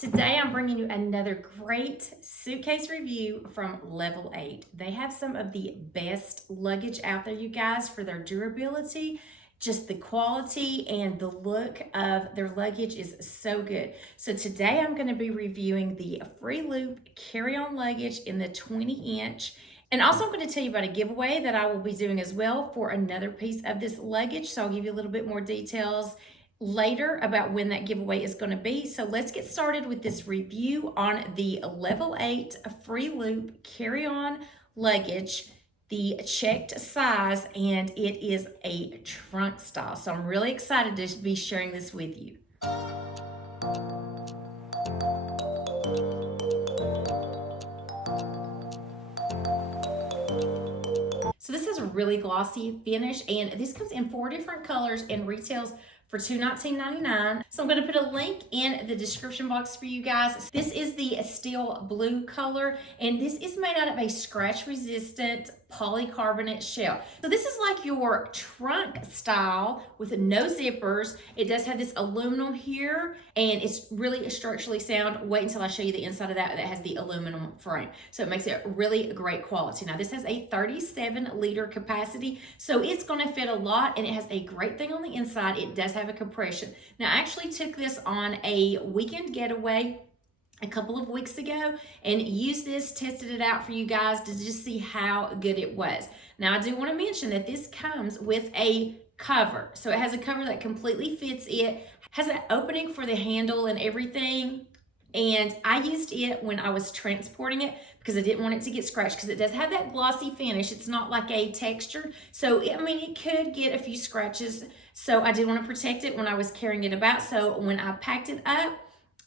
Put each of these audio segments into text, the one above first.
Today I'm bringing you another great suitcase review from Level 8. They have some of the best luggage out there, you guys, for their durability. Just the quality and the look of their luggage is so good. So today I'm going to be reviewing the Freeloop carry-on luggage in the 20-inch. And also I'm going to tell you about a giveaway that I will be doing as well for another piece of this luggage. So I'll give you a little bit more details later about when that giveaway is going to be. So let's get started with this review on the Level 8 Freeloop carry-on luggage, the checked size, and it is a trunk style. So I'm really excited to be sharing this with you. So this has a really glossy finish, and this comes in 4 different colors and retails for $219.99. So I'm going to put a link in the description box for you guys. This is the steel blue color, and this is made out of a scratch resistant polycarbonate shell. So this is like your trunk style with no zippers. It does have this aluminum here, and it's really structurally sound. Wait until I show you the inside of that has the aluminum frame. So it makes it really great quality. Now this has a 37-liter capacity, so it's going to fit a lot, and it has a great thing on the inside. It does have a compression. Now I actually took this on a weekend getaway a couple of weeks ago and used this, tested it out for you guys to just see how good it was. Now I do want to mention that this comes with a cover. So it has a cover that completely fits it, has an opening for the handle and everything. And I used it when I was transporting it because I didn't want it to get scratched, because it does have that glossy finish. It's not like a textured. So, I mean, it could get a few scratches. So I did want to protect it when I was carrying it about. So when I packed it up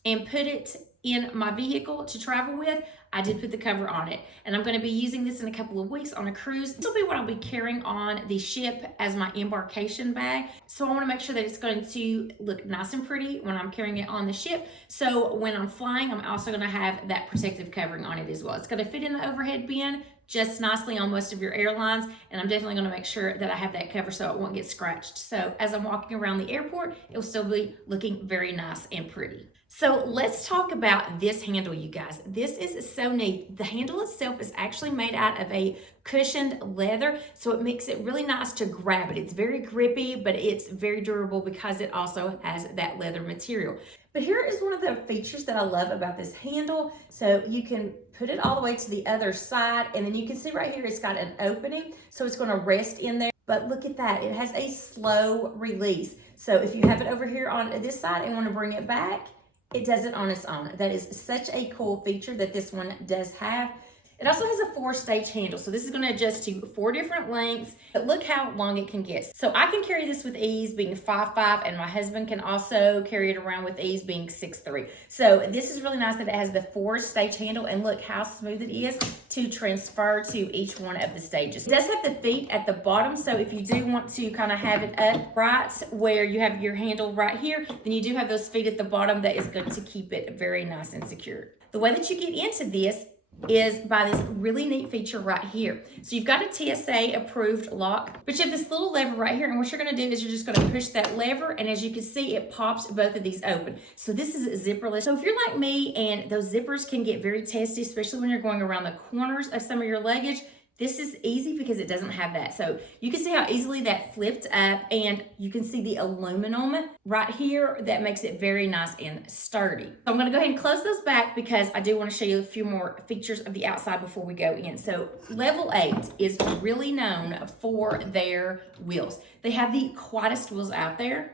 and put it in my vehicle to travel with, I did put the cover on it. And I'm going to be using this in a couple of weeks on a cruise. This will be what I'll be carrying on the ship as my embarkation bag. So I want to make sure that it's going to look nice and pretty when I'm carrying it on the ship. So when I'm flying, I'm also going to have that protective covering on it as well. It's going to fit in the overhead bin just nicely on most of your airlines, and I'm definitely going to make sure that I have that cover so it won't get scratched. So as I'm walking around the airport, it will still be looking very nice and pretty. So let's talk about this handle, you guys. This is so neat. The handle itself is actually made out of a cushioned leather, so it makes it really nice to grab it. It's very grippy, but it's very durable because it also has that leather material. But here is one of the features that I love about this handle. So you can put it all the way to the other side, and then you can see right here it's got an opening, so it's going to rest in there. But look at that, it has a slow release. So if you have it over here on this side and want to bring it back, it does it on its own. That is such a cool feature that this one does have. It also has a 4-stage handle, so this is going to adjust to 4 different lengths, but look how long it can get. So I can carry this with ease, being 5'5", and my husband can also carry it around with ease, being 6'3". So this is really nice that it has the 4-stage handle, and look how smooth it is to transfer to each one of the stages. It does have the feet at the bottom, so if you do want to kind of have it upright where you have your handle right here, then you do have those feet at the bottom that is going to keep it very nice and secure. The way that you get into this is by this really neat feature right here. So you've got a TSA approved lock, but you have this little lever right here, and what you're going to do is you're just going to push that lever, and as you can see, it pops both of these open. So this is zipperless. So if you're like me and those zippers can get very testy, especially when you're going around the corners of some of your luggage, this is easy because it doesn't have that. So you can see how easily that flipped up, and you can see the aluminum right here that makes it very nice and sturdy. So I'm going to go ahead and close those back because I do want to show you a few more features of the outside before we go in. So Level 8 is really known for their wheels. They have the quietest wheels out there.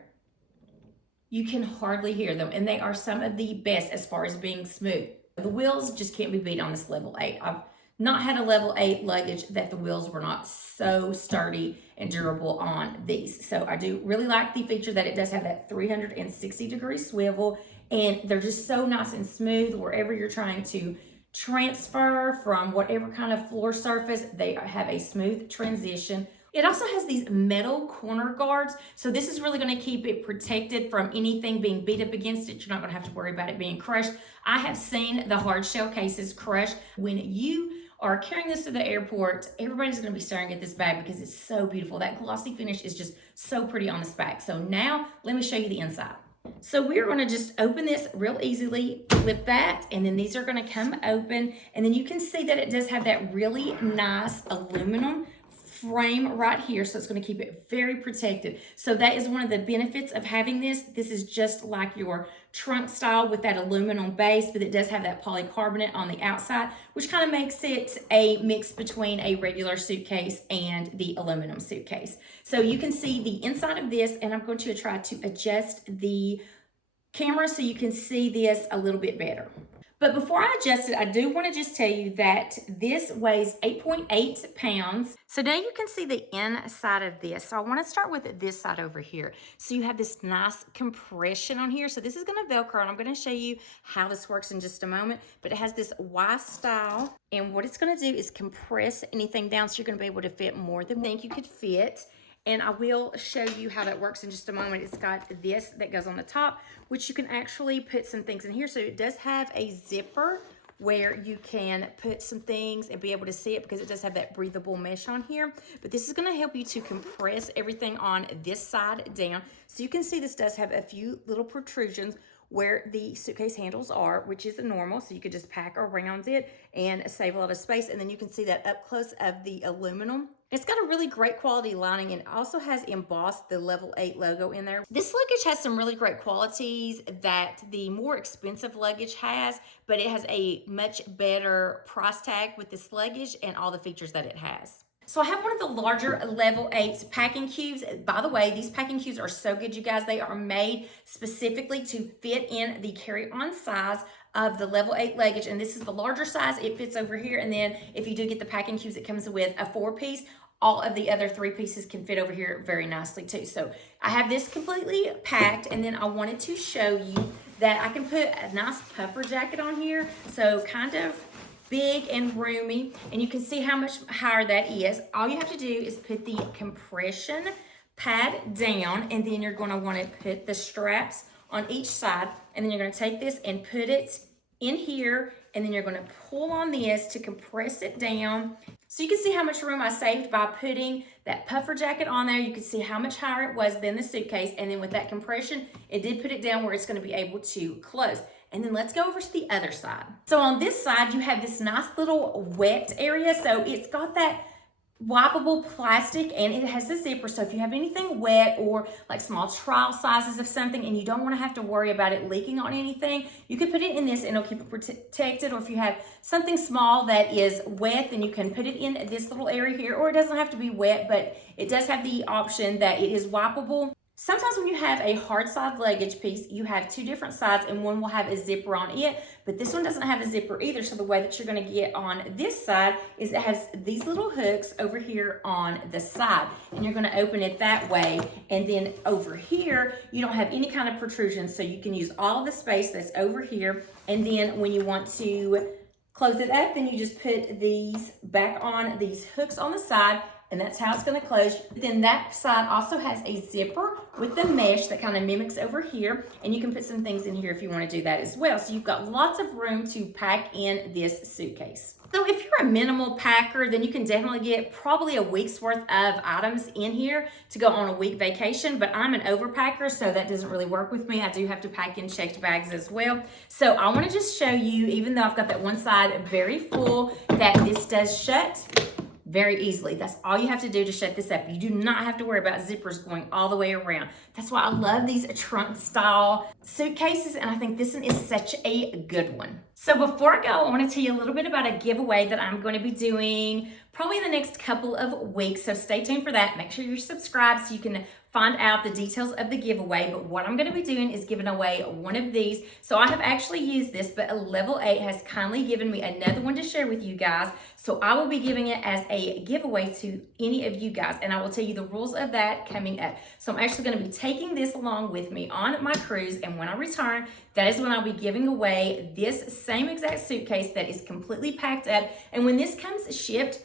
You can hardly hear them, and they are some of the best as far as being smooth. The wheels just can't be beat on this Level 8. I've not had a Level 8 luggage that the wheels were not so sturdy and durable on these. So I do really like the feature that it does have that 360-degree swivel, and they're just so nice and smooth wherever you're trying to transfer from whatever kind of floor surface. They have a smooth transition. It also has these metal corner guards, so this is really going to keep it protected from anything being beat up against it. You're not going to have to worry about it being crushed. I have seen the hard shell cases crush. When you are carrying this to the airport, everybody's going to be staring at this bag because it's so beautiful. That glossy finish is just so pretty on this bag. So now let me show you the inside. So we're going to just open this real easily, flip that, and then these are going to come open, and then you can see that it does have that really nice aluminum frame right here, so it's going to keep it very protected. So that is one of the benefits of having this. This is just like your trunk style with that aluminum base, but it does have that polycarbonate on the outside, which kind of makes it a mix between a regular suitcase and the aluminum suitcase. So you can see the inside of this, and I'm going to try to adjust the camera so you can see this a little bit better. But before I adjust it, I do want to just tell you that this weighs 8.8 pounds. So now you can see the inside of this. So I want to start with this side over here. So you have this nice compression on here. So this is going to Velcro, and I'm going to show you how this works in just a moment. But it has this Y style, and what it's going to do is compress anything down, so you're going to be able to fit more than you think you could fit. And I will show you how that works in just a moment. It's got this that goes on the top, which you can actually put some things in here. So it does have a zipper where you can put some things and be able to see it, because it does have that breathable mesh on here. But this is going to help you to compress everything on this side down. So you can see this does have a few little protrusions where the suitcase handles are, which is normal. So you could just pack around it and save a lot of space. And then you can see that up close of the aluminum. It's got a really great quality lining, and also has embossed the level 8 logo in there. This luggage has some really great qualities that the more expensive luggage has, but it has a much better price tag with this luggage and all the features that it has. So I have one of the larger level 8 packing cubes. By the way, these packing cubes are so good, you guys. They are made specifically to fit in the carry-on size of the level 8 luggage, and this is the larger size. It fits over here, and then if you do get the packing cubes, it comes with a 4-piece. All of the other 3 pieces can fit over here very nicely too. So I have this completely packed, and then I wanted to show you that I can put a nice puffer jacket on here. So kind of big and roomy, and you can see how much higher that is. All you have to do is put the compression pad down, and then you're going to want to put the straps on each side, and then you're going to take this and put it in here, and then you're going to pull on this to compress it down. So you can see how much room I saved by putting that puffer jacket on there. You can see how much higher it was than the suitcase, and then with that compression, it did put it down where it's going to be able to close. And then let's go over to the other side. So on this side, you have this nice little wet area. So it's got that wipeable plastic, and it has a zipper. So if you have anything wet or like small trial sizes of something and you don't want to have to worry about it leaking on anything, you can put it in this and it'll keep it protected. Or if you have something small that is wet, then you can put it in this little area here. Or it doesn't have to be wet, but it does have the option that it is wipeable. Sometimes when you have a hard side luggage piece, you have 2 different sides, and one will have a zipper on it, but this one doesn't have a zipper either. So the way that you're going to get on this side is it has these little hooks over here on the side, and you're going to open it that way. And then over here, you don't have any kind of protrusion, so you can use all of the space that's over here. And then when you want to close it up, then you just put these back on these hooks on the side, and that's how it's going to close. Then that side also has a zipper with the mesh that kind of mimics over here, and you can put some things in here if you want to do that as well. So you've got lots of room to pack in this suitcase. So if you're a minimal packer, then you can definitely get probably a week's worth of items in here to go on a week vacation, but I'm an overpacker, so that doesn't really work with me. I do have to pack in checked bags as well. So I want to just show you, even though I've got that one side very full, that this does shut very easily. That's all you have to do to shut this up. You do not have to worry about zippers going all the way around. That's why I love these trunk style suitcases, and I think this one is such a good one. So before I go, I want to tell you a little bit about a giveaway that I'm going to be doing probably in the next couple of weeks. So stay tuned for that. Make sure you're subscribed so you can find out the details of the giveaway. But what I'm going to be doing is giving away one of these. So I have actually used this, but a level 8 has kindly given me another one to share with you guys. So I will be giving it as a giveaway to any of you guys, and I will tell you the rules of that coming up. So I'm actually going to be taking this along with me on my cruise, and when I return, that is when I'll be giving away this same exact suitcase that is completely packed up. And when this comes shipped,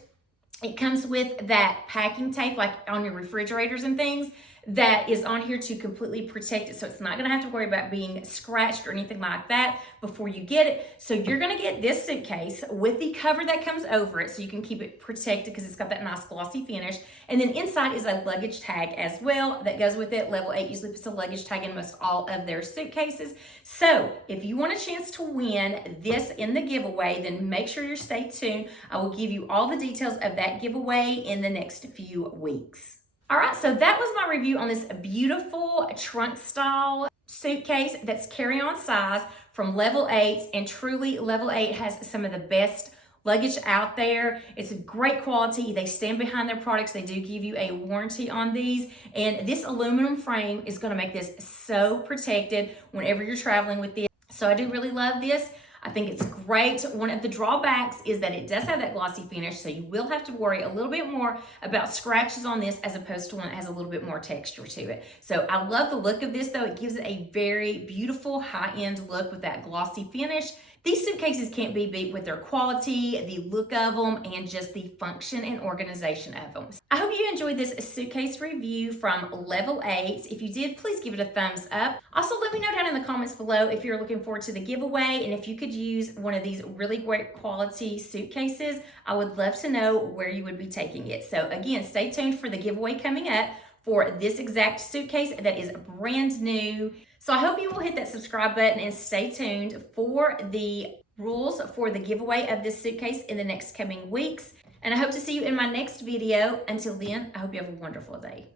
it comes with that packing tape like on your refrigerators and things that is on here to completely protect it, so it's not going to have to worry about being scratched or anything like that before you get it. So you're going to get this suitcase with the cover that comes over it so you can keep it protected because it's got that nice glossy finish. And then inside is a luggage tag as well that goes with it. Level 8 usually puts a luggage tag in most all of their suitcases. So if you want a chance to win this in the giveaway, then make sure you stay tuned. I will give you all the details of that giveaway in the next few weeks. All right, so that was my review on this beautiful trunk style suitcase that's carry-on size from Level 8, and truly Level 8 has some of the best luggage out there. It's a great quality. They stand behind their products. They do give you a warranty on these, and this aluminum frame is going to make this so protected whenever you're traveling with this. So I do really love this. I think it's great. One of the drawbacks is that it does have that glossy finish, so you will have to worry a little bit more about scratches on this as opposed to one that has a little bit more texture to it. So I love the look of this though. It gives it a very beautiful high-end look with that glossy finish. These suitcases can't be beat with their quality, the look of them, and just the function and organization of them. I hope you enjoyed this suitcase review from Level 8. If you did, please give it a thumbs up. Also, let me know down in the comments below if you're looking forward to the giveaway and if you could use one of these really great quality suitcases. I would love to know where you would be taking it. So again, stay tuned for the giveaway coming up for this exact suitcase that is brand new. So I hope you will hit that subscribe button and stay tuned for the rules for the giveaway of this suitcase in the next coming weeks. And I hope to see you in my next video. Until then, I hope you have a wonderful day.